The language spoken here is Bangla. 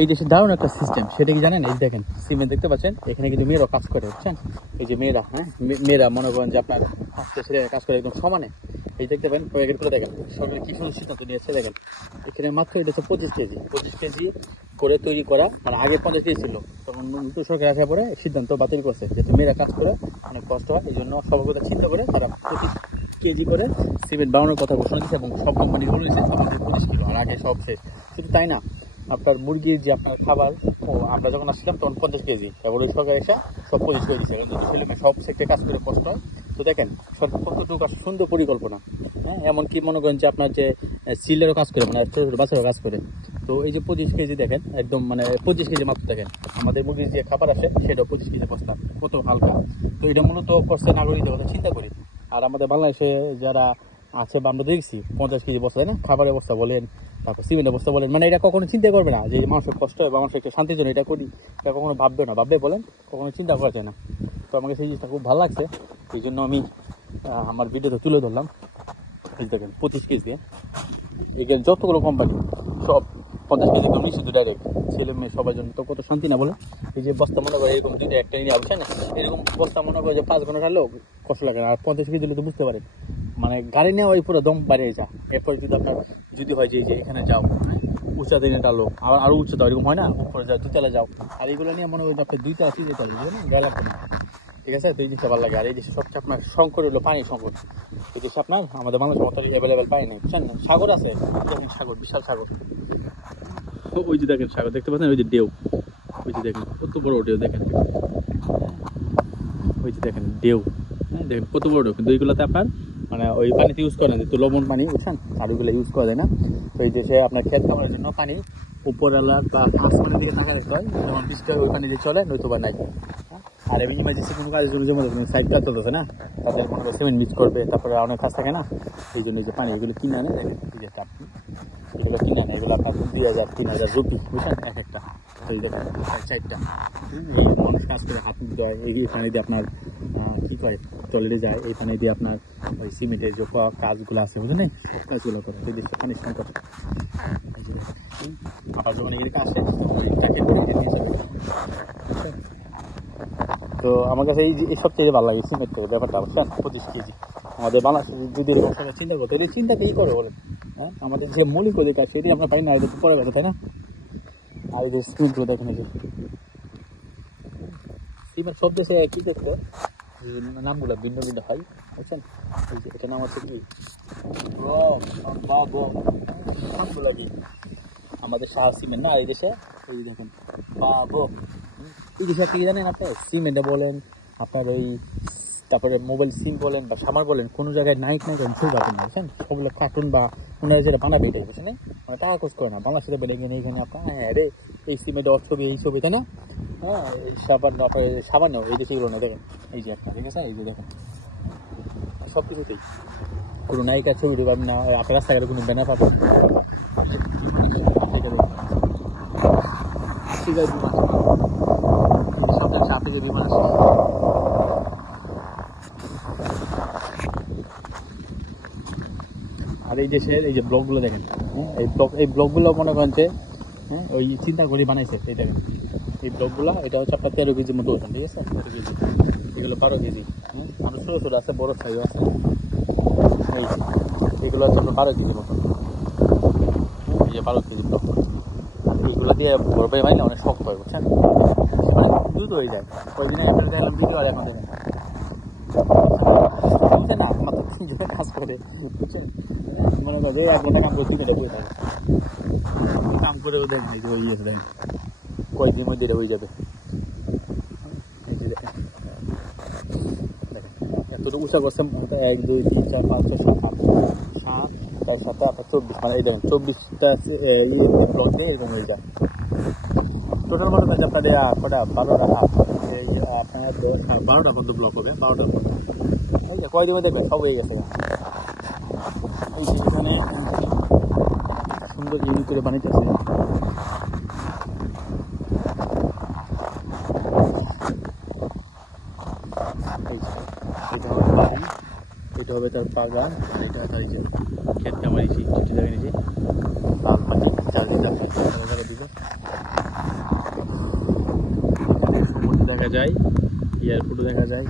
এই দেশের দারুণ একটা সিস্টেম, সেটা কি জানেন? এই দেখেন সিমেন্ট দেখতে পাচ্ছেন, এখানে কিন্তু মেয়েরাও কাজ করে, বুঝছেন? এই যে মেয়েরা, হ্যাঁ মেয়েরা মনে করেন যে আপনার হাতে ছেলেরা কাজ করে একদম সমানে। এই দেখতে পারেন প্যাকেট করে দেখেন সরকার কি সুন্দর সিদ্ধান্ত নিয়েছে। দেখেন এখানে মাত্র এটা হচ্ছে 25 কেজি করে তৈরি করা, মানে আগে 50 কেজি ছিল, তখন নতুন সরকার আসার পরে সিদ্ধান্ত বাতিল করছে, যেহেতু মেয়েরা কাজ করে অনেক কষ্ট হয়, এই জন্য সবার কথা চিন্তা করে তারা 25 কেজি করে সিমেন্ট বানানোর কথা ঘোষণা দিচ্ছে, এবং সব কোম্পানি বলেছে আমাদের 25 কিলো, আর আগে সব শেষ। শুধু তাই না, আপনার মুরগির যে আপনার খাবার, আমরা যখন আসছিলাম তখন 50 কেজি, তারপরে সরকার এসে সব 25 করে দিচ্ছে, কারণ ছেলে মেয়ে সব সেক্টরে কাজ করে কষ্ট হয়। তো দেখেন সরকার কতটুকু সুন্দর পরিকল্পনা, হ্যাঁ। এমনকি মনে করেন যে আপনার যে সিলেরও কাজ করে, মানে ছোটো ছোটো বাচ্চারও কাজ করে। তো এই যে 25 কেজি দেখেন, একদম মানে 25 কেজি মাত্র, দেখেন আমাদের মুরগির যে খাবার আসে সেটাও 25 কেজি বস্তা, কত হালকা। তো এটা মূলত করছে নাগরিকদের কথা চিন্তা করি। আর আমাদের বাংলাদেশে যারা আছে বা আমরা দেখছি 50 কেজি বস্তা, তাই না, খাবারের বস্তা বলেন, তারপর সিমেন্টের বস্তা বলেন, মানে এটা কখনো চিন্তা করবে না যে মানুষের কষ্ট হয় বা মানুষের একটা শান্তির জন্য এটা করি, এটা কখনো ভাববে না। ভাববে বলেন? কখনো চিন্তা করা যায় না। তো আমাকে সেই জিনিসটা খুব ভালো লাগছে, এই জন্য আমি আমার ভিডিওতে তুলে ধরলাম। এই দেখেন 25 কেজি দিয়ে এখানে যতগুলো কোম্পানি সব 50 কেজি একদম নিষিদ্ধ ডাইরেক্ট, ছেলে মেয়ে সবার জন্য। তো কত শান্তি না বলে? এই যে বস্তা মনে করে এরকম দুইটা একটা নিয়ে আসছে না, এরকম বস্তা মনে করে যে 5 ঘন্টা টানলেও কষ্ট লাগে না। আর 50 কেজি দিলে তো বুঝতে পারেন, মানে গাড়ি নেওয়া ওই পুরো দম বাড়িয়ে যায়। এরপরে যদি আপনার যদি হয় যে এখানে যাও উঁচা দিনে টালো, আবার আরো উচ্চতা, এরকম হয় না, উপরে যাও 2 তলা যাও, আর এইগুলো নিয়ে মনে করি আপনার 2 তলা 3 তলা বুঝলেন, গায়ে লাগবে না। ঠিক আছে, তো এই জিনিসটা ভালো লাগে। আর এই দেশে সবচেয়ে আপনার সংকট হলো পানি সংকট। এই দেশে আপনার আমাদের বাংলাদেশের মতো অ্যাভেলেবেল পানি নেই, বুঝছেন? সাগর আছে, দেখেন সাগর, বিশাল সাগর। ওই যে দেখেন সাগর দেখতে পাচ্ছেন, ওই যে ঢেউ, ওই যে দেখেন কত বড় ঢেউ, দেখেন ওই যে দেখেন ঢেউ, হ্যাঁ দেখেন কত বড় ঢেউ। কিন্তু ওইগুলোতে আপনার মানে ওই পানিতে ইউজ করেন, তো লবণ পানি, বুঝছেন? আর ওইগুলো ইউজ করা যায় না। তো এই দেশে আপনার ক্ষেত খামারের জন্য পানি উপরওয়ালা বা আসমানের দিকে টাকা রাখতে হয়, যেমন বৃষ্টি হয় ওই পানি দিয়ে চলে, নয়তো বা নাই। আর এমনি ইমার্জেন্সি কোনো কাজের জন্য যেমন সাইড কাজ চলতেছে না, তাদের মনে করে সিমেন্ট মিক্স করবে, তারপরে অনেক কাজ থাকে না, এই জন্য যে পানি এগুলো কিনে আনে, এই যে ট্যাপ, এগুলো কিনে আনে, এগুলো আপনার 2000-3000 রুপি, বুঝছেন, এক একটা। তো এই দেখেন 4টা, এই মানুষ কাজ করে হাত মুখ দেয়, এই পানি দিয়ে আপনার কী করে টয়লেটে যায়, এই পানি দিয়ে আপনার ওই সিমেন্টের যে কাজগুলো আছে, বুঝলেন, সব কাজগুলো করে। এই দেশে পানির সংকট। আবার যখন এদিকে আসে ওই ট্যাকে করে নিয়ে যাবে। তো আমার কাছে এই সবচেয়ে ভালো লাগে সিমেন্টের ব্যাপারটা, বুঝছেন? 25 কেজি আমাদের বাংলাদেশে যদি এরকম সবাই চিন্তা করতো, এই চিন্তা কি করে বলেন? হ্যাঁ, আমাদের যে মৌলিক অধিকার সেটি আমরা পাই না, এটা তো পরে গেছে, তাই না? আর এই যে সিমেন্টগুলো দেখেন, এই যে সিমেন্ট সব দেশে কী করতে নামগুলো ভিন্ন ভিন্ন হয়, বুঝছেন? এই যে এটা নাম হচ্ছে কি নামগুলো কি আমাদের শাহ সিমেন্ট না, এই দেশে এই দেখেন বাবো। এই দেশে কি জানেন আপনি, সিমেন্টে বলেন আপনার ওই, তারপরে মোবাইল সিম বলেন বা সামার বলেন, কোনো জায়গায় নাইট নাইট ছবি পাবেন না, বুঝছেন? সবগুলো কার্টুন বা ওনারা যেটা বানাবে এটাই, বুঝছেন? মানে টাকা খোঁজ করে না, বাংলাদেশে বলে এখানে আপনার হ্যাঁ রে এই সিমেন্টে ছবি, এই ছবি, তাই না? হ্যাঁ, এই সাবান্ন, আপনার সাবান্ন এই দেশেগুলো না, দেখেন এই যে একটা, ঠিক আছে, এই যে দেখেন সব কিছুতেই কোনো নায়িকার ছবি পাবেন না, আপনার রাস্তাঘাটে কোনো ব্যানার পাবেন না। সাথে যে বিমান আছে, আর এই দেশের এই যে ব্লকগুলো দেখেন, হ্যাঁ এই ব্লকগুলো মনে করেন যে হ্যাঁ ওই চিন্তা করে বানাইছে। এই দেখেন এই ব্লকগুলো, এটা হচ্ছে আপনার 13 কেজির মতো ওজন, ঠিক আছে? 13 কেজি, এগুলো 12 কেজি, হ্যাঁ মানুষ ছোটো ছোটো আছে, বড় সাইজও আছে। এই এগুলো হচ্ছে আপনার 12 কেজির মতো, এই যে 12 কেজি ব্লক। আর এইগুলো দিয়ে বরফে ভাই না অনেক শক্ত হয়, বুঝছেন? মানে দ্রুত হয়ে যায়। ওই দিনে আপনার দেখলাম ভিডিও, আর এখন দেখেন বুঝছেন না, মাত্র 3 জনের কাজ করে, বুঝছেন? মনে করো 1 ঘন্টা কাম করে 3 ঘন্টা বসে থাকে, কাম করে দেখেন এই যে ওই ইয়ে দেখেন কয়েকদিনের মধ্যে এটা হয়ে যাবে। এই যে দেখেন এতটুকু উঁচা করছে, 1 2 3 4 5 6 7 8 7 তার সাথে আপনার 24, মানে এই দেখেন 24টা ব্লক দিয়ে এরকম হয়ে যায়। টোটাল মনে করেন আপনার কটা 12টা, এই আপনার 10 আর 12টা পর্যন্ত ব্লক হবে, 12টার মধ্যে এই যে কয়দিন দেখবেন সব হয়ে গেছে। এই যে এখানে সুন্দর ইউনিক করে বানাইতেছে। এটা হবে বাড়ি, এটা হবে তার বাগান, আর এটা তার এই যে ক্ষেত কামারিছি, দুটি জায়গায় নিয়েছি লাল মাটি 4 লিটার দিব। দেখা যায়, ইয়ার ফুটো দেখা যায়।